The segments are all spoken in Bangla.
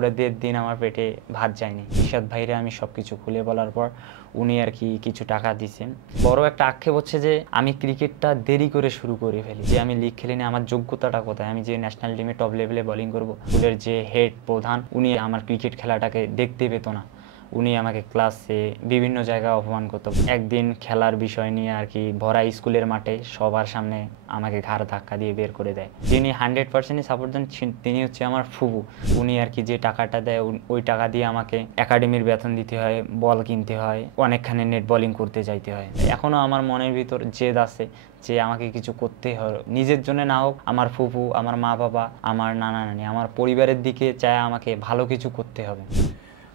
পুরো 1.5 দিন আমার পেটে ভাত যায়নি। ইরশাদ ভাইরে আমি সবকিছু খুলে বলার পর উনি আর কি কিছু টাকা দিছেন। বড় একটা আক্ষেপ হচ্ছে যে আমি ক্রিকেটটা দেরি করে শুরু করে ফেলি, যে আমি লিগ খেলিনি, আমার যোগ্যতাটা কোথায়, আমি যে ন্যাশনাল টিমে টপ লেভেলে বোলিং করব। স্কুলের যে হেড প্রধান উনি আমার ক্রিকেট খেলাটাকে দেখতে পেত না, উনি আমাকে ক্লাসে বিভিন্ন জায়গায় অপমান করতো। একদিন খেলার বিষয় নিয়ে আর কি ভরা স্কুলের মাঠে সবার সামনে আমাকে ঘাড় ধাক্কা দিয়ে বের করে দেয়। যিনি 100%ই সাপোর্ট দেন তিনি হচ্ছে আমার ফুফু। উনি আর কি যে টাকাটা দেয় ওই টাকা দিয়ে আমাকে একাডেমির বেতন দিতে হয়, বল কিনতে হয়, অনেকখানি নেট বোলিং করতে যাইতে হয়। এখনও আমার মনের ভিতর জেদ আছে যে আমাকে কিছু করতেই হয়, নিজের জন্য না হোক, আমার ফুফু, আমার মা বাবা, আমার নানা নানি, আমার পরিবারের দিকে চায় আমাকে ভালো কিছু করতে হবে।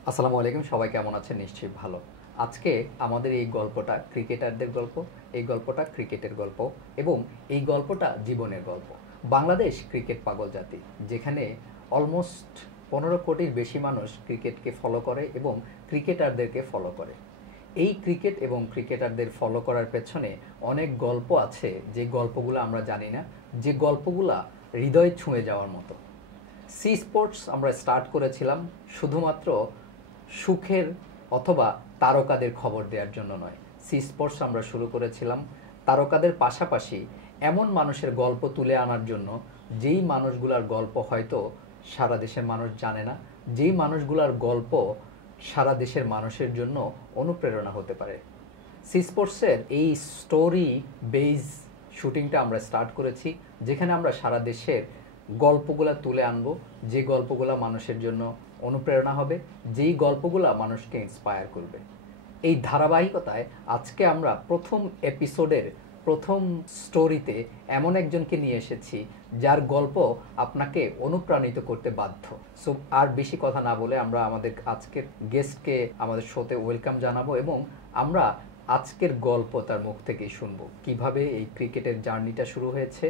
আসসালামু আলাইকুম, সবাই কেমন আছেন? নিশ্চয়ই ভালো। আজকে আমাদের এই গল্পটা ক্রিকেটারদের গল্প, এই গল্পটা ক্রিকেটের গল্প এবং এই গল্পটা জীবনের গল্প। বাংলাদেশ ক্রিকেট পাগল জাতি, যেখানে অলমোস্ট 15 কোটির বেশি মানুষ ক্রিকেটকে ফলো করে এবং ক্রিকেটারদেরকে ফলো করে। এই ক্রিকেট এবং ক্রিকেটারদের ফলো করার পেছনে অনেক গল্প আছে, যে গল্পগুলো আমরা জানি না, যে গল্পগুলা হৃদয় ছুঁয়ে যাওয়ার মতো। সি স্পোর্টস আমরা স্টার্ট করেছিলাম শুধুমাত্র সুখের অথবা তারকাদের খবর দেওয়ার জন্য নয়। সি স্পোর্টস আমরা শুরু করেছিলাম তারকাদের পাশাপাশি এমন মানুষের গল্প তুলে আনার জন্য, যেই মানুষগুলার গল্প হয়তো সারা দেশের মানুষ জানে না, যেই মানুষগুলার গল্প সারা দেশের মানুষের জন্য অনুপ্রেরণা হতে পারে। সি স্পোর্টসের এই স্টোরি বেজ শুটিংটা আমরা স্টার্ট করেছি, যেখানে আমরা সারা দেশের গল্পগুলা তুলে আনবো, যে গল্পগুলা মানুষের জন্য অনুপ্রেরণা হবে, যেই গল্পগুলা মানুষকে ইন্সপায়ার করবে। এই ধারাবাহিকতায় আজকে আমরা প্রথম এপিসোডের প্রথম স্টোরিতে এমন একজনকে নিয়ে এসেছি যার গল্প আপনাকে অনুপ্রাণিত করতে বাধ্য। সো আর বেশি কথা না বলে আমরা আমাদের আজকের গেস্টকে আমাদের শোতে ওয়েলকাম জানাবো এবং আমরা আজকের গল্প তার মুখ থেকেই শুনবো, কিভাবে এই ক্রিকেটের জার্নিটা শুরু হয়েছে,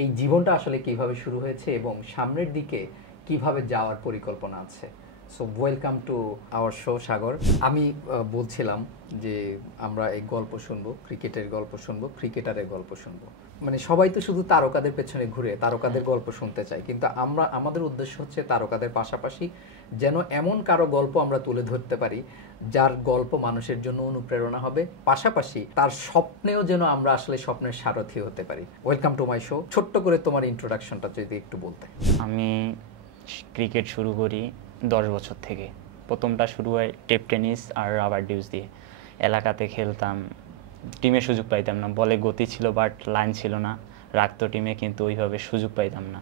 এই জীবনটা আসলে কিভাবে শুরু হয়েছে এবং সামনের দিকে কিভাবে যাওয়ার পরিকল্পনা আছে। So welcome to our show Sagar. আমি বলছিলাম যে আমরা এই গল্প শুনবো, ক্রিকেটের গল্প শুনবো, ক্রিকেটারের গল্প শুনবো। মানে সবাই তো শুধু তারকাদের পেছনে ঘুরে তারকাদের গল্প শুনতে চাই, কিন্তু আমাদের উদ্দেশ্য হচ্ছে তারকাদের পাশাপাশি যেন এমন কারো গল্প আমরা তুলে ধরতে পারি যার গল্প মানুষের জন্য অনুপ্রেরণা হবে, পাশাপাশি তার স্বপ্নেও যেন আমরা আসলে স্বপ্নের সারথি হতে পারি। Welcome to my show. ছোট্ট করে তোমার ইন্ট্রোডাকশনটা যদি একটু বলতে। আমি ক্রিকেট শুরু করি 10 বছর থেকে। প্রথমটা শুরু হয় টেপ টেনিস আর রাবার ডিউস দিয়ে। এলাকাতে খেলতাম, টিমে সুযোগ পাইতাম না, বলে গতি ছিল বাট লাইন ছিল না, রাখতো টিমে কিন্তু ওইভাবে সুযোগ পাইতাম না।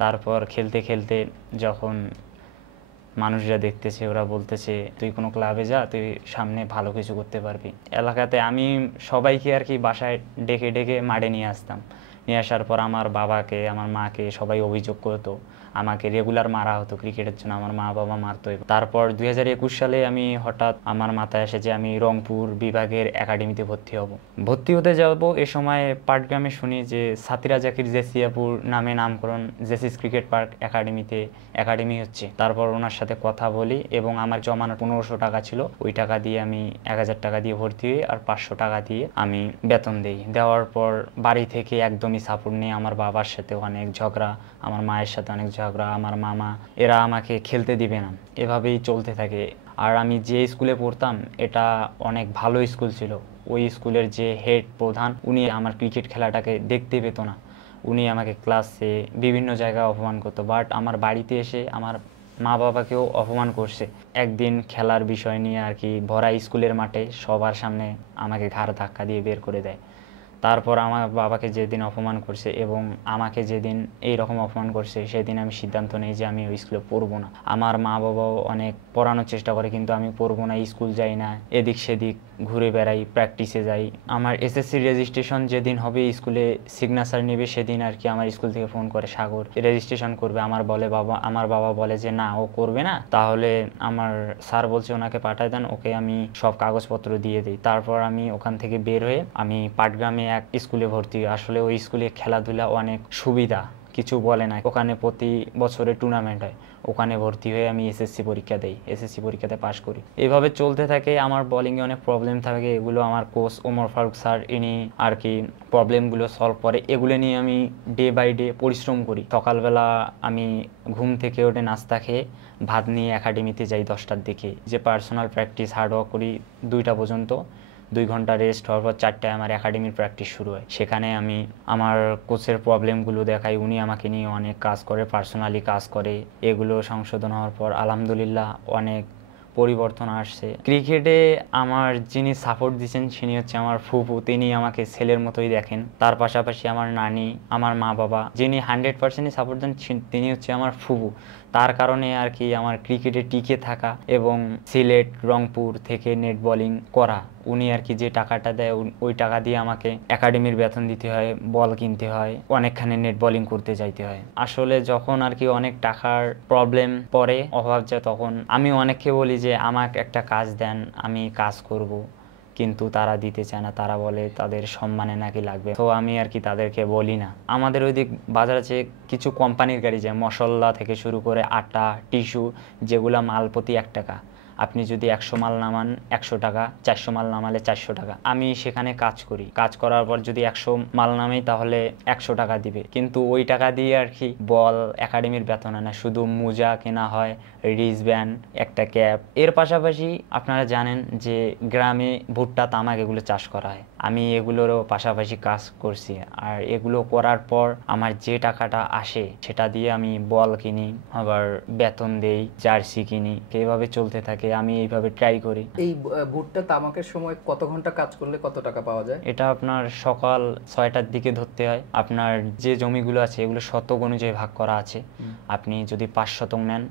তারপর খেলতে খেলতে যখন মানুষরা দেখতেছে, ওরা বলতেছে তুই কোনো ক্লাবে যা, তুই সামনে ভালো কিছু করতে পারবি। এলাকাতে আমি সবাইকে আর কি বাসায় ডেকে ডেকে মাঠে নিয়ে আসতাম। নিয়ে আসার পর আমার বাবাকে, আমার মাকে সবাই অভিযোগ করতো, আমাকে রেগুলার মারা হতো ক্রিকেটের জন্য, আমার মা বাবা মারতো। তারপর 2021 সালে আমি হঠাৎ আমার মাথায় আসে যে আমি রংপুর বিভাগের একাডেমিতে ভর্তি হতে যাব। এ সময় পাটগ্রামে শুনি যে সাতিরা জাকির জেসিয়াপুর নামে নামকরণ জেসিস ক্রিকেট পার্ক একাডেমি হচ্ছে। তারপর ওনার সাথে কথা বলি এবং আমার জমানো 1500 টাকা ছিল, ওই টাকা দিয়ে আমি 1000 টাকা দিয়ে ভর্তি হই আর 500 টাকা দিয়ে আমি বেতন দিই। দেওয়ার পর বাড়ি থেকে একদমই সাপোর্ট নেই, আমার বাবার সাথে অনেক ঝগড়া, আমার মায়ের সাথে অনেক ঝগড়া, আমার মামা এরা আমাকে খেলতে দিবে না, এভাবেই চলতে থাকে। আর আমি যে স্কুলে পড়তাম এটা অনেক ভালো স্কুল ছিল, ওই স্কুলের যে হেড প্রধান উনি আমার ক্রিকেট খেলাটাকে দেখতে পেত না, উনি আমাকে ক্লাসে বিভিন্ন জায়গায় অপমান করতো। বাট আমার বাড়িতে এসে আমার মা বাবাকেও অপমান করছে। একদিন খেলার বিষয় নিয়ে আর কি ভরা স্কুলের মাঠে সবার সামনে আমাকে ঘাড় ধাক্কা দিয়ে বের করে দেয়। তারপর আমার বাবাকে যেদিন অপমান করছে এবং আমাকে যেদিন এই রকম অপমান করছে, সেদিন আমি সিদ্ধান্ত নিই যে আমি ওই স্কুলে পড়বো না। আমার মা বাবাও অনেক পড়ানোর চেষ্টা করে কিন্তু আমি পড়বো না, স্কুল যাই না, এদিক সেদিক ঘুরে বেড়াই, প্র্যাকটিসে যাই। আমার এসএসসি রেজিস্ট্রেশন যেদিন হবে, স্কুলে সিগনেচার নেবে, সেদিন আর কি আমার স্কুল থেকে ফোন করে সাগর রেজিস্ট্রেশন করবে। আমার বাবা বলে যে না, ও করবে না, তাহলে আমার স্যার বলছে ওনাকে পাঠায় দেন, ওকে আমি সব কাগজপত্র দিয়ে দিই। তারপর আমি ওখান থেকে বের হয়ে আমি পাটগ্রামে এক স্কুলে ভর্তি হই। আসলে ওই স্কুলে খেলাধুলা অনেক সুবিধা, কিছু বলে না। ওখানে প্রতি বছরে টুর্নামেন্ট হয়, ওখানে ভর্তি হয়ে আমি এসএসসি পরীক্ষা দেই, এসএসসি পরীক্ষাতে পাশ করি। এইভাবে চলতে থাকে। আমার বোলিংয়ে অনেক প্রবলেম থাকে, এগুলো আমার কোচ ওমর ফারুক স্যার ইনি আর কি প্রবলেমগুলো সলভ করে। এগুলো নিয়ে আমি ডে বাই ডে পরিশ্রম করি। সকালবেলা আমি ঘুম থেকে উঠে নাস্তা খেয়ে ভাত নিয়ে একাডেমিতে যাই 10টার দিকে, যে পার্সোনাল প্র্যাকটিস হার্ডওয়ার্ক করি 2টা পর্যন্ত। 2 ঘন্টা রেস্ট হওয়ার পর 4টায় আমার একাডেমির প্র্যাকটিস শুরু হয়। সেখানে আমি আমার কোচের প্রবলেমগুলো দেখাই, উনি আমাকে নিয়ে অনেক কাজ করে, পার্সোনালি কাজ করে। এগুলো সংশোধন হওয়ার পর আলহামদুলিল্লাহ অনেক পরিবর্তন আসছে। ক্রিকেটে আমার যিনি সাপোর্ট দিচ্ছেন তিনি হচ্ছে আমার ফুফু। তিনি আমাকে ছেলের মতোই দেখেন। তার পাশাপাশি আমার নানি, আমার মা বাবা, যিনি 100%ই সাপোর্ট দেন তিনি হচ্ছে আমার ফুফু। তার কারণে আর কি আমার ক্রিকেটে টিকে থাকা এবং সিলেট রংপুর থেকে নেট বোলিং করা। উনি আর কি যে টাকাটা দেয় ওই টাকা দিয়ে আমাকে একাডেমির বেতন দিতে হয়, বল কিনতে হয়, অনেকখানি নেট বোলিং করতে যাইতে হয়। আসলে যখন আর কি অনেক টাকার প্রবলেম পড়ে, অভাব যায়, তখন আমি অনেককে বলি যে আমাকে একটা কাজ দেন, আমি কাজ করব, কিন্তু তারা দিতে চায় না। তারা বলে তাদের সম্মানে নাকি লাগবে, তো আমি আর কি তাদেরকে বলি না। আমাদের ওইদিক বাজার আছে, কিছু কোম্পানির গাড়ি যায়, মশলা থেকে শুরু করে আটা, টিস্যু, যেগুলা মাল প্রতি 1 টাকা। আপনি যদি 100 মাল নামান 100 টাকা, 400 মাল নামালে 400 টাকা। আমি সেখানে কাজ করি, কাজ করার পর যদি 100 মাল নামাই তাহলে 100 টাকা দিবে, কিন্তু ওই টাকা দিয়ে আর কি বল একাডেমির বেতন হয় না, শুধু মোজা কেনা হয়, রিস্টব্যান্ড, একটা ক্যাপ। এর পাশাপাশি আপনারা জানেন যে গ্রামে ভুট্টা, তামাক এগুলো চাষ করা হয়। আমি এগুলোরও পাশাপাশি কাজ করছি। আর এগুলো করার পর আমার যে টাকাটা আসে সেটা দিয়ে আমি বল কিনি, আবার বেতন দেই, জার্সি কিনি, এইভাবে চলতে থাকে। আমি এইভাবে ট্রাই করি। এই ভুট্টা তামাকের সময় কত ঘন্টা কাজ করলে কত টাকা পাওয়া যায়? এটা আপনার সকাল 6টার দিকে ধরতে হয়। আপনার যে জমিগুলো আছে এগুলো শতক অনুযায়ী ভাগ করা আছে। আপনি যদি 5 শতক নেন,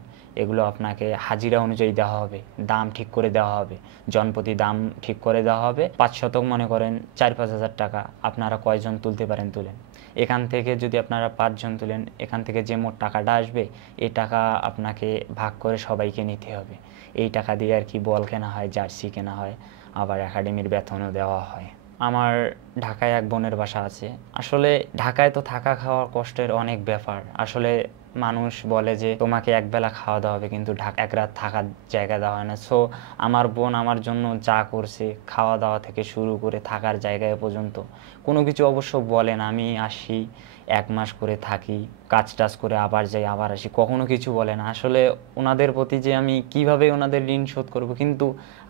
এগুলো আপনাকে হাজিরা অনুযায়ী দেওয়া হবে, দাম ঠিক করে দেওয়া হবে, জনপ্রতি দাম ঠিক করে দেওয়া হবে। 5 শতক মনে করেন 4-5 হাজার টাকা। আপনারা কয়জন তুলতে পারেন তুলেন। এখান থেকে যদি আপনারা 5 জন তুলেন, এখান থেকে যে মোট টাকাটা আসবে এই টাকা আপনাকে ভাগ করে সবাইকে নিতে হবে। এই টাকা দিয়ে আর কি বল কেনা হয়, জার্সি কেনা হয়, আবার একাডেমির বেতনও দেওয়া হয়। আমার ঢাকায় এক বোনের বাসা আছে। আসলে ঢাকায় তো থাকা খাওয়ার কষ্টের অনেক ব্যাপার। আসলে মানুষ বলে যে তোমাকে একবেলা খাওয়া দাওয়া হবে, কিন্তু এক রাত থাকার জায়গা দেওয়া হয় না। সো আমার বোন আমার জন্য যা করছে, খাওয়া দাওয়া থেকে শুরু করে থাকার জায়গায় পর্যন্ত কোনো কিছু অবশ্য বলে না। আমি আসি, 1 মাস করে থাকি, কাজ টাজ করে আবার যাই, আবার আসি, কখনো কিছু বলে না। আসলে ওনাদের প্রতি যে আমি কিভাবে ওনাদের ঋণ শোধ করব, কিন্তু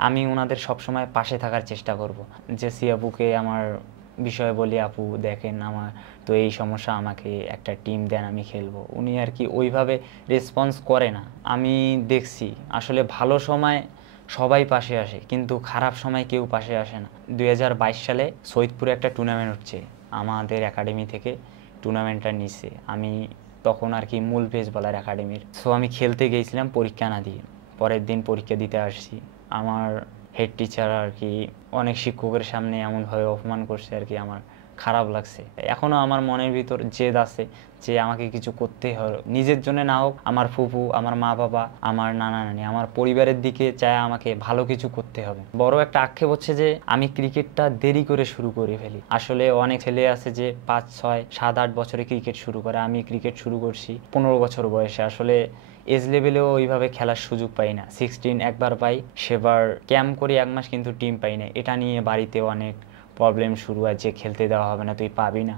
আমি ওনাদের সবসময় পাশে থাকার চেষ্টা করব। জেসি আপুকে আমার বিষয়ে বলি, আপু দেখেন আমার তো এই সমস্যা, আমাকে একটা টিম দেন, আমি খেলবো। উনি আর কি ওইভাবে রেসপন্স করে না। আমি দেখছি আসলে ভালো সময় সবাই পাশে আসে, কিন্তু খারাপ সময় কেউ পাশে আসে না। 2022 সালে সৈয়দপুরে একটা টুর্নামেন্ট হচ্ছে, আমাদের একাডেমি থেকে টুর্নামেন্টটা নিছে। আমি তখন আর কি মূল পেস বলার একাডেমির। সো আমি খেলতে গিয়েছিলাম পরীক্ষা না দিয়ে, পরের দিন পরীক্ষা দিতে আসছি। আমার হেড টিচার আর কি অনেক শিক্ষকের সামনে এমনভাবে অপমান করছে আর কি, আমার খারাপ লাগছে। এখনও আমার মনের ভিতর জেদ আছে যে আমাকে কিছু করতেই হবে, নিজের জন্য না হোক, আমার ফুফু, আমার মা বাবা, আমার নানা নানি, আমার পরিবারের দিকে চায় আমাকে ভালো কিছু করতে হবে। বড় একটা আক্ষেপ হচ্ছে যে আমি ক্রিকেটটা দেরি করে শুরু করে ফেলি। আসলে অনেক ছেলে আছে যে 5, 6, 7, 8 বছরে ক্রিকেট শুরু করে। আমি ক্রিকেট শুরু করছি 15 বছর বয়সে। আসলে এজ লেভেলেও ওইভাবে খেলার সুযোগ পাই না। 16 একবার পাই, সেবার ক্যাম্প করি 1 মাস, কিন্তু টিম পাই না। এটা নিয়ে বাড়িতে অনেক প্রবলেম শুরু হয় যে খেলতে দেওয়া হবে না, তুই পাবি না।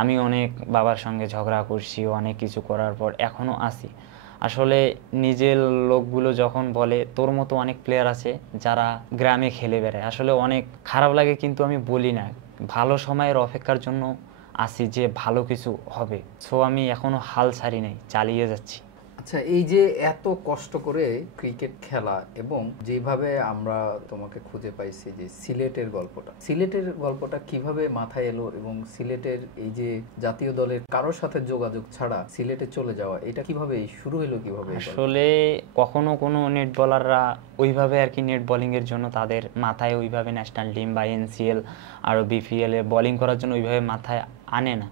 আমি অনেক বাবার সঙ্গে ঝগড়া করছি, অনেক কিছু করার পর এখনও আসি। আসলে নিজের লোকগুলো যখন বলে তোর মতো অনেক প্লেয়ার আছে যারা গ্রামে খেলে বেড়ায়, আসলে অনেক খারাপ লাগে, কিন্তু আমি বলি না। ভালো সময়ের অপেক্ষার জন্য আসি যে ভালো কিছু হবে। সো আমি এখনও হাল ছাড়ি নাই, চালিয়ে যাচ্ছি। আচ্ছা, এই যে এত কষ্ট করে ক্রিকেট খেলা এবং যেভাবে আমরা তোমাকে খুঁজে পাইছি, যে সিলেটের গল্পটা কিভাবে মাথায় এলো, এবং সিলেটের এই যে জাতীয় দলের কারোর সাথে যোগাযোগ ছাড়া সিলেটে চলে যাওয়া, এটা কিভাবে শুরু হলো, কিভাবে? আসলে কখনো কোনো নেট বলাররা ওইভাবে আর কি নেট বোলিংয়ের জন্য তাদের মাথায় ওইভাবে ন্যাশনাল টিম বা এনসিএল আরও বিপিএল এ বোলিং করার জন্য ওইভাবে মাথায় আনে না।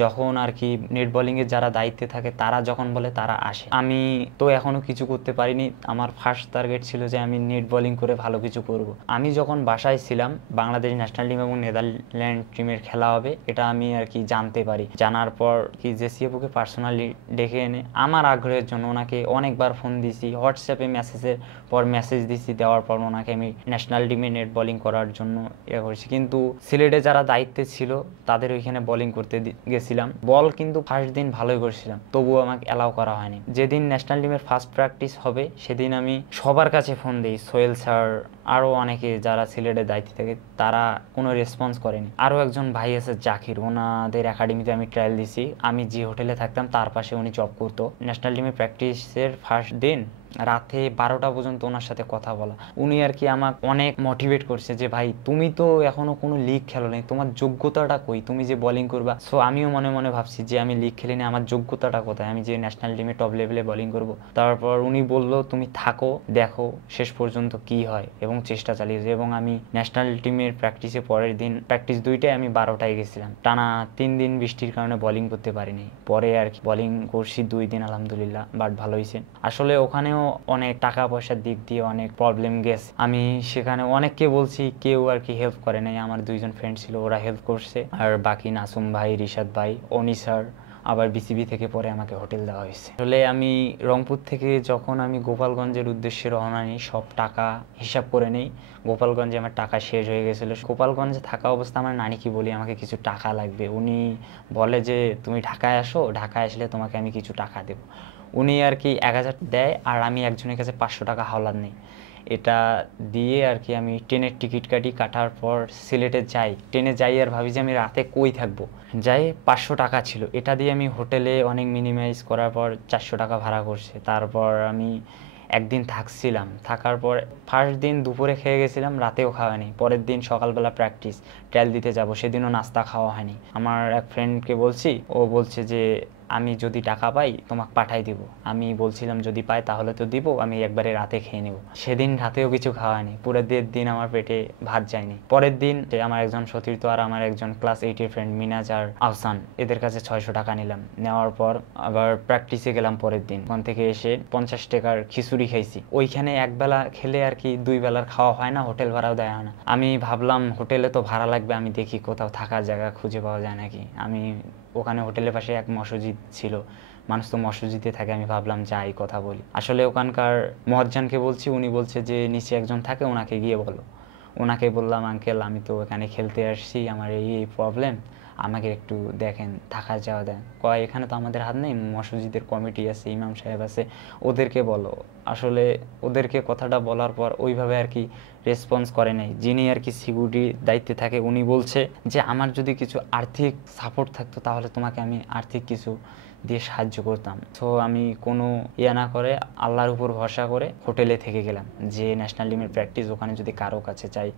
যখন আর কি নেট বোলিংয়ের যারা দায়িত্বে থাকে তারা যখন বলে তারা আসে। আমি তো এখনও কিছু করতে পারিনি। আমার ফার্স্ট টার্গেট ছিল যে আমি নেট বোলিং করে ভালো কিছু করব। আমি যখন বাসায় ছিলাম বাংলাদেশ ন্যাশনাল টিম এবং নেদারল্যান্ড টিমের খেলা হবে এটা আমি আর কি জানতে পারি। জানার পর কি জেসি আপুকে পার্সোনালি ডেকে এনে আমার আগ্রহের জন্য ওনাকে অনেকবার ফোন দিছি, হোয়াটসঅ্যাপে মেসেজের পর মেসেজ দিছি, দেওয়ার পর ওনাকে আমি ন্যাশনাল টিমে নেট বোলিং করার জন্য করেছি। কিন্তু সিলেটে যারা দায়িত্বে ছিল তাদের ওইখানে বোলিং করতে গেছিলাম। বল কিন্তু ফার্স্ট দিন ভালোই করছিলাম, তবুও আমাকে অ্যালাউ করা হয়নি। যেদিন ন্যাশনাল টিমের ফার্স্ট প্র্যাকটিস হবে সেদিন আমি সবার কাছে ফোন দিই, সোহেল স্যার, আরও অনেকে যারা সিলেটের দায়িত্বে থাকে, তারা কোনো রেসপন্স করেনি। আরও একজন ভাই আছে জাকির, ওনাদের একাডেমিতে আমি ট্রায়াল দিছি। আমি যে হোটেলে থাকতাম তার পাশে উনি জব করতো। ন্যাশনাল টিমের প্র্যাকটিসের ফার্স্ট দিন রাতে 12টা পর্যন্ত ওনার সাথে কথা বলা। উনি আর কি আমাকে অনেক মোটিভেট করছে যে ভাই তুমি তো এখনো কোনো লিগ খেলো নাই, তোমার যোগ্যতাটা কই, তুমি যে বোলিং করবা। সো আমিও মনে মনে ভাবছি যে আমি লিগ খেলিনি, আমার যোগ্যতাটা কোথায়, আমি যে ন্যাশনাল টিমে টপ লেভেলে বোলিং করব। তারপর উনি বলল তুমি থাকো, দেখো শেষ পর্যন্ত কি হয়, এবং চেষ্টা চালিয়েছে। এবং আমি ন্যাশনাল টিমের প্র্যাকটিসে পরের দিন প্র্যাকটিস 2টায় আমি 12টায় গেছিলাম। টানা 3 দিন বৃষ্টির কারণে বোলিং করতে পারিনি। পরে আর কি বোলিং করছি 2 দিন আলহামদুলিল্লাহ, বাট ভালো হয়েছে। আসলে ওখানেও অনেক টাকা পয়সার দিক দিয়ে অনেক প্রবলেম গেছে। আমি সেখানে অনেককে বলছি, কেউ আর কি হেল্প করে নাই। আমার 2জন ফ্রেন্ড ছিল, ওরা হেল্প করছে। আর বাকি নাসুম ভাই, রিশাদ ভাই, অনি স্যার, আবার বিসিবি থেকে পরে আমাকে হোটেল দেওয়া হয়েছে। আসলে আমি রংপুর থেকে যখন আমি গোপালগঞ্জের উদ্দেশ্যে রওনা নিই, সব টাকা হিসাব করে নেই। গোপালগঞ্জে আমার টাকা শেষ হয়ে গেছিলো। গোপালগঞ্জে থাকা অবস্থা আমার নানিকে বলি আমাকে কিছু টাকা লাগবে। উনি বলে যে তুমি ঢাকায় আসো, ঢাকায় আসলে তোমাকে আমি কিছু টাকা দেবো। উনি আর কি 1000 দেয়, আর আমি একজনের কাছে 500 টাকা হাওলাত নেই। এটা দিয়ে আর কি আমি ট্রেনের টিকিট কাটি। কাটার পর সিলেটে যাই। ট্রেনে যাই আর ভাবি যে আমি রাতে কই থাকবো। যাই 500 টাকা ছিল, এটা দিয়ে আমি হোটেলে অনেক মিনিমাইজ করার পর 400 টাকা ভাড়া করছে। তারপর আমি একদিন থাকছিলাম। থাকার পর ফার্স্ট দিন দুপুরে খেয়ে গেছিলাম, রাতেও খাওয়া হয়নি। পরের দিন সকালবেলা প্র্যাকটিস ট্রায়াল দিতে যাব, সেদিনও নাস্তা খাওয়া হয়নি। আমার এক ফ্রেন্ডকে বলছি, ও বলছে যে আমি যদি টাকা পাই তোমাকে পাঠাই দিব। আমি বলছিলাম যদি পাই তাহলে তো দিব, আমি একবারে রাতে খেয়ে নেব। সেদিন রাতেও কিছু খাওয়া হয়নি, পুরো দিন আমার পেটে ভাত যায়নি। পরের দিন আমার একজন সতীর্থ আর আমার একজন ক্লাস 8-এর ফ্রেন্ড মিনাজ আর আহসান, এদের কাছে 600 টাকা নিলাম। নেওয়ার পর আবার প্র্যাকটিসে গেলাম। পরের দিন ওখান থেকে এসে 50 টাকার খিচুড়ি খাইছি। ওইখানে একবেলা খেলে আর কি 2 বেলার খাওয়া হয় না, হোটেল ভাড়াও দেওয়া হয় না। আমি ভাবলাম হোটেলে তো ভাড়া লাগবে, আমি দেখি কোথাও থাকার জায়গা খুঁজে পাওয়া যায় নাকি। আমি ওখানে হোটেলের পাশে এক মসজিদ ছিল, মানুষ তো মসজিদে থাকে, আমি ভাবলাম যাই কথা বলি। আসলে ওখানকার মহাজ্জানকে বলছি, উনি বলছে যে নিচে একজন থাকে, ওনাকে গিয়ে বলো। ওনাকে বললাম আঙ্কেল আমি তো এখানে খেলতে আসছি, আমার এই প্রবলেম, আমাকে একটু দেখেন, থাকার যাওয়া দেন। কয় এখানে তো আমাদের হাত নেই, মসজিদের কমিটি আছে, ইমাম সাহেব আছে, ওদেরকে বলো। আসলে ওদেরকে কথাটা বলার পর ওইভাবে আর কি রেসপন্স করে নাই। যিনি আর কি সিকিউরিটি দায়িত্বে থাকে উনি বলছে যে আমার যদি কিছু আর্থিক সাপোর্ট থাকতো তাহলে তোমাকে আমি আর্থিক কিছু দিয়ে সাহায্য করতাম। তো আমি কোনো ইয়ে না করে আল্লাহর উপর ভরসা করে হোটেলে থেকে গেলাম, যে ন্যাশনাল টিমের প্র্যাকটিস ওখানে যদি কারো কাছে চাই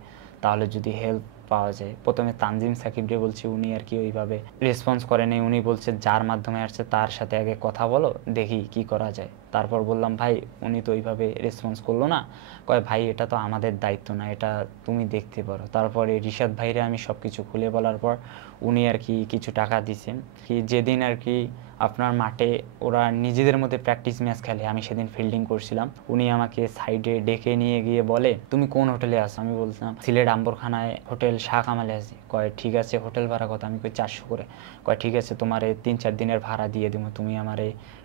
তাহলে যদি হেল্প পাওয়া যায়। প্রথমে তানজিম সাকিবরে বলছি, উনি আর কি ওইভাবে রেসপন্স করে নেই। উনি বলছে যার মাধ্যমে আসছে তার সাথে আগে কথা বলো, দেখি কি করা যায়। তারপর বললাম ভাই উনি তো ওইভাবে রেসপন্স করলো না। কয় ভাই এটা তো আমাদের দায়িত্ব না, এটা তুমি দেখতে পারো। তারপরে রিশাদ ভাইরে আমি সব কিছু খুলে বলার পর উনি আর কি কিছু টাকা দিছেন। কি যেদিন আর কি আপনার মাঠে ওরা নিজেদের মধ্যে প্র্যাকটিস ম্যাচ খেলে, আমি সেদিন ফিল্ডিং করছিলাম। উনি আমাকে সাইডে ডেকে নিয়ে গিয়ে বলে তুমি কোন হোটেলে আছো। আমি বলছিলাম সিলেট আম্বরখানায় হোটেল শাহ কামালে আছি। কয় ঠিক আছে হোটেল ভাড়া কত। আমি কই 400 করে। কয় ঠিক আছে তোমার 3-4 দিনের ভাড়া দিয়ে দেবো, তুমি আমার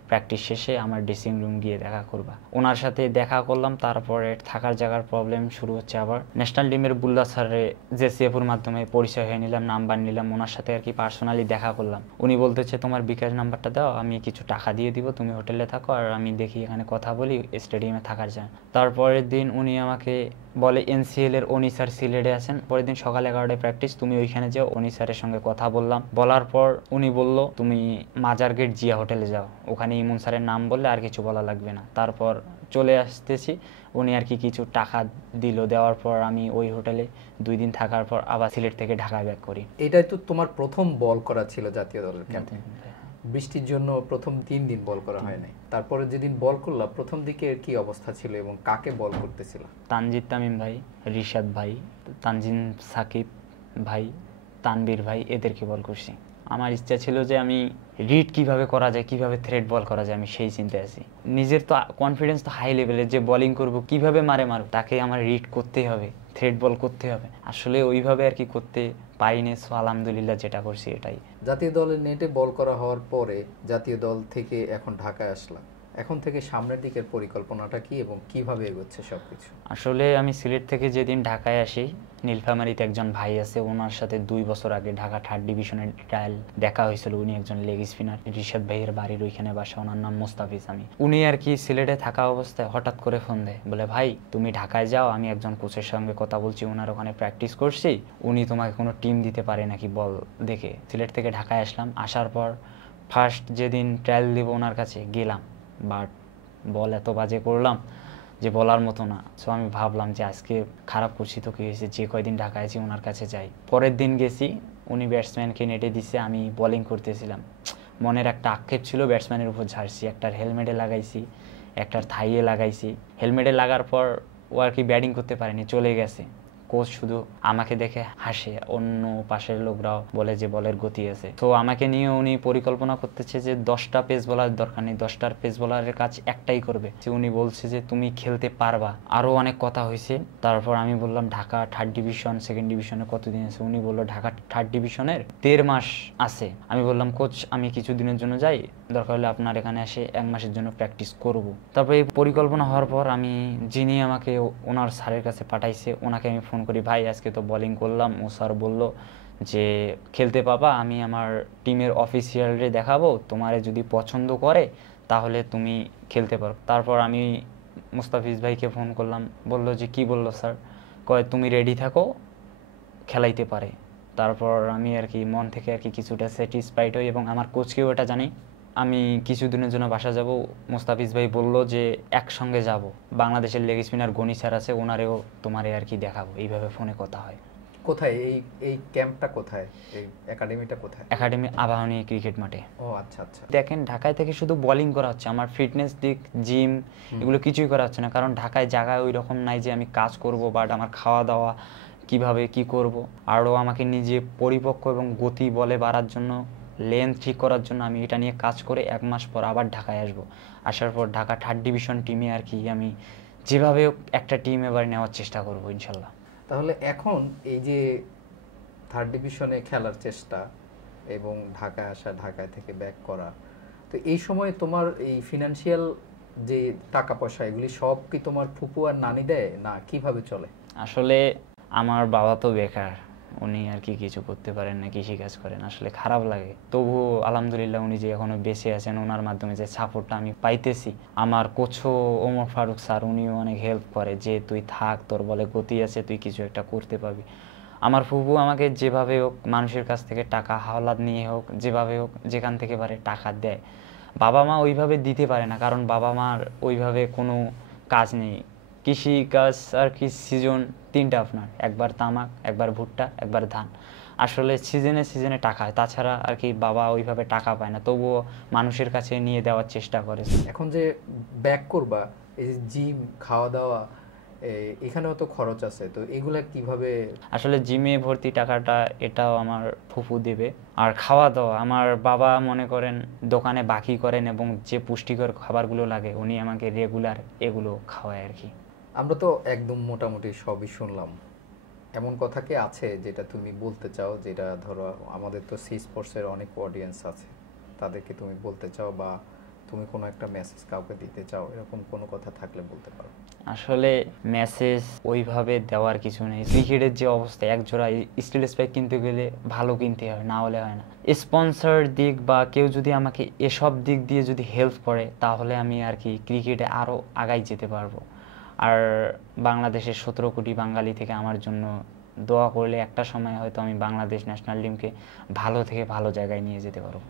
প্র্যাকটিস শেষে আমার ড্রেসিং রুম গিয়ে দেখা করবা। ওনার সাথে দেখা করলাম। তারপরে থাকার জায়গার প্রবলেম শুরু হচ্ছে আবার। ন্যাশনাল টিমের বুল্লা স্যারে জেসিএফের মাধ্যমে পরিচয় হয়ে নিলাম, নাম্বার নিলাম, ওনার সাথে আর কি পার্সোনালি দেখা করলাম। উনি বলতেছে তোমার বিকাশ নাম্বারটা দাও, আমি কিছু টাকা দিয়ে দিব, তুমি হোটেলে থাকো আর আমি দেখি এখানে কথা বলি স্টেডিয়ামে থাকার যায়। তারপরের দিন উনি আমাকে বলে এনসিএল এর অনি স্যার সিলেটে আছেন, পরের দিন সকাল 11টায় প্র্যাকটিস, তুমি ওইখানে যাও। অনি স্যারের সঙ্গে কথা বললাম, বলার পর উনি বলল তুমি মাজার গেট জিয়া হোটেলে যাও, ওখানে ইমন স্যারের নাম বললে আর কিছু বলা লাগবে না। তারপর চলে আসতেছি, উনি আর কি কিছু টাকা দিল। দেওয়ার পর আমি ওই হোটেলে 2 দিন থাকার পর আবার সিলেট থেকে ঢাকা ব্যাক করি। এটাই তো তোমার প্রথম বল করা ছিল জাতীয় দলের ক্যাম্পে। বৃষ্টির জন্য প্রথম 3 দিন বল করা হয় নাই। তারপরে যেদিন বল করলাম প্রথম দিকে কি অবস্থা ছিল এবং কাকে বল করতেছিল? তানজিদ তামিম ভাই, রিশাদ ভাই, তানজিম সাকিব ভাই, তানবীর ভাই, এদেরকে বল করছি। আমার ইচ্ছা ছিল যে আমি রিড কিভাবে করা যায়, কিভাবে থ্রেড বল করা যায়, আমি সেই চিন্তায় আছি। নিজের তো কনফিডেন্স তো হাই লেভেলের, যে বোলিং করব কিভাবে মারব তাকে আমার রিড করতেই হবে, থ্রেড বল করতে হবে। আসলে ওইভাবে আর কি করতে পারিনি। সো আলহামদুলিল্লাহ যেটা করছি এটাই। জাতীয় দলের নেটে বল করা হওয়ার পরে জাতীয় দল থেকে এখন ঢাকায় আসলাম, এখন থেকে সামনের দিকের পরিকল্পনাটা কি এবং কিভাবে এগোচ্ছে সবকিছু? আসলে আমি সিলেট থেকে যেদিন ঢাকায় আসি, নীলফামারীতে একজন ভাই আছে, ওনার সাথে 2 বছর আগে ঢাকা 3rd ডিভিশনের ট্রায়াল দেখা হয়েছিল। উনি একজন লেগ স্পিনার, রিশাদ ভাইয়ের বাড়ির ওইখানে বাসা, ওনার নাম মোস্তাফিজ। আমি উনি আর কি সিলেটে থাকা অবস্থায় হঠাৎ করে ফোন দেয়, বলে ভাই তুমি ঢাকায় যাও, আমি একজন কোচের সঙ্গে কথা বলছি, ওনার ওখানে প্র্যাকটিস করছি, উনি তোমাকে কোনো টিম দিতে পারে নাকি বল দেখে। সিলেট থেকে ঢাকায় আসলাম, আসার পর ফার্স্ট যেদিন ট্রায়াল দিব ওনার কাছে গেলাম, বাট বল এত বাজে করলাম যে বলার মতো না। সো আমি ভাবলাম যে আজকে খারাপ করছি তো কী হয়েছে, যে কয়দিন ঢাকায় আছি ওনার কাছে যাই। পরের দিন গেছি, উনি ব্যাটসম্যানকে নেটে দিছে, আমি বোলিং করতেছিলাম। মনের একটা আক্ষেপ ছিল ব্যাটসম্যানের উপর ঝাড়ছি, একটার হেলমেটে লাগাইছি, একটার থাইয়ে লাগাইছি। হেলমেটে লাগার পর ও আর কি ব্যাটিং করতে পারেনি, চলে গেছে। কোচ শুধু আমাকে দেখে হাসে, অন্য পাশের লোকরাও বলে যে বলের গতি আছে। তো আমাকে নিয়ে উনি পরিকল্পনা করতেছে যে 10টা পেস বোলার দরকার নেই, 10টার পেস বোলারের কাজ একটাই করবে। যে উনি বলছে যে তুমি খেলতে পারবা। আরও অনেক কথা হয়েছে। তারপর আমি বললাম ঢাকা 3rd ডিভিশন 2nd ডিভিশনে কতদিন আছে। উনি বললো ঢাকা 3rd ডিভিশনের 1.5 মাস আছে। আমি বললাম কোচ আমি কিছু দিনের জন্য যাই, দরকার হলে আপনার এখানে এসে 1 মাসের জন্য প্র্যাকটিস করব। তারপর এই পরিকল্পনা হওয়ার পর আমি যিনি আমাকে ওনার স্যারের কাছে পাঠাইছে, ওনাকে আমি ফোন করি, ভাই আজকে তো বোলিং করলাম, ও স্যার বললো যে খেলতে পাবা, আমি আমার টিমের অফিসিয়ালরে দেখাবো, তোমারে যদি পছন্দ করে তাহলে তুমি খেলতে পারো। তারপর আমি মুস্তাফিজ ভাইকে ফোন করলাম, বললো যে কি বললো স্যার, কয় তুমি রেডি থাকো, খেলাইতে পারে। তারপর আমি আর কি মন থেকে আর কি কিছুটা স্যাটিসফাইড হই এবং আমার কোচকেও এটা জানি। আমি কিছুদিনের জন্য বাসা যাব। মোস্তাফিজ ভাই বলল যে একসঙ্গে যাব, বাংলাদেশের লেগ স্পিনার গনি স্যার আছে, ওনারেও তোমারে আর কি দেখাবো। এইভাবে ফোনে কথা হয়। কোথায় এই এই ক্যাম্পটা, কোথায় এই একাডেমিটা, কোথায়? একাডেমি আবাহনী ক্রিকেট মাঠে। ও আচ্ছা আচ্ছা। দেখেন ঢাকায় থেকে শুধু বোলিং করা হচ্ছে, আমার ফিটনেস দিক, জিম, এগুলো কিছুই করা হচ্ছে না। কারণ ঢাকায় জায়গায় ওই রকম নাই যে আমি কাজ করব, বাট আমার খাওয়া দাওয়া কিভাবে কি করব, আরও আমাকে নিজে পরিপক্ক এবং গতি বলে বাড়ার জন্য, লেন্থ ঠিক করার জন্য আমি এটা নিয়ে কাজ করে 1 মাস পর আবার ঢাকায় আসব। আসার পর ঢাকা 3rd ডিভিশন টিমে আর কি আমি যেভাবে একটা টিম এবার নেওয়ার চেষ্টা করব ইনশাল্লাহ। তাহলে এখন এই যে 3rd ডিভিশনে খেলার চেষ্টা এবং ঢাকায় আসা, ঢাকায় থেকে ব্যাক করা, তো এই সময় তোমার এই ফিনান্সিয়াল যে টাকা পয়সা এগুলি সব কি তোমার ফুপু আর নানি দেয়, না কিভাবে চলে? আসলে আমার বাবা তো বেকার, উনি আর কি কিছু করতে পারেন না, কৃষিকাজ করেন। আসলে খারাপ লাগে, তবুও আলহামদুলিল্লাহ উনি যে এখনো বেঁচে আছেন, ওনার মাধ্যমে যে সাপোর্টটা আমি পাইতেছি। আমার কোচও ওমর ফারুক স্যার, উনিও অনেক হেল্প করে যে তুই থাক, তোর বলে গতি আছে, তুই কিছু একটা করতে পারবি। আমার ফুপু আমাকে যেভাবে হোক, মানুষের কাছ থেকে টাকা হাওলাত নিয়ে হোক, যেভাবে হোক, যেখান থেকে পারে টাকা দেয়। বাবা মা ওইভাবে দিতে পারে না, কারণ বাবা মার ওইভাবে কোনো কাজ নেই। কৃষি কাজ আর কি সিজন 3টা আপনার, একবার তামাক, একবার ভুট্টা, একবার ধান। আসলে সিজনে সিজনে টাকা হয়, তাছাড়া আর কি বাবা ওইভাবে টাকা পায় না, তবুও মানুষের কাছে নিয়ে দেওয়ার চেষ্টা করে। এখন যে ব্যাক করবা, এই যে জিম, খাওয়া দাওয়া, এখানেও তো খরচ আছে, তো এগুলা কিভাবে? আসলে জিমে ভর্তি টাকাটা এটাও আমার ফুফু দেবে। আর খাওয়া দাওয়া আমার বাবা মনে করেন দোকানে বাকি করেন, এবং যে পুষ্টিকর খাবারগুলো লাগে উনি আমাকে রেগুলার এগুলো খাওয়ায় আর কি। আমরা তো একদম মোটামুটি সবই শুনলাম, এমন কথা কি আছে যেটা তুমি বলতে চাও, যেটা ধরো আমাদের তো সি স্পোর্টসের অনেক অডিয়েন্স আছে, তাদেরকে তুমি বলতে চাও, বা তুমি কোনো একটা মেসেজ কাউকে দিতে চাও, এরকম কোনো কথা থাকলে বলতে পারো। আসলে মেসেজ ওইভাবে দেওয়ার কিছু নেই। ক্রিকেটের যে অবস্থা, এক জোড়া স্টিল স্পাইক কিনতে গেলে ভালো কিনতে হয়, না হলে হয় না। স্পন্সর দিক বা কেউ যদি আমাকে এসব দিক দিয়ে যদি হেল্প করে, তাহলে আমি আর কি ক্রিকেটে আরও আগাই যেতে পারবো। আর বাংলাদেশের 17 কোটি বাঙালি থেকে আমার জন্য দোয়া করলে একটা সময় হয়তো আমি বাংলাদেশ ন্যাশনাল টিমকে ভালো থেকে ভালো জায়গায় নিয়ে যেতে পারবো।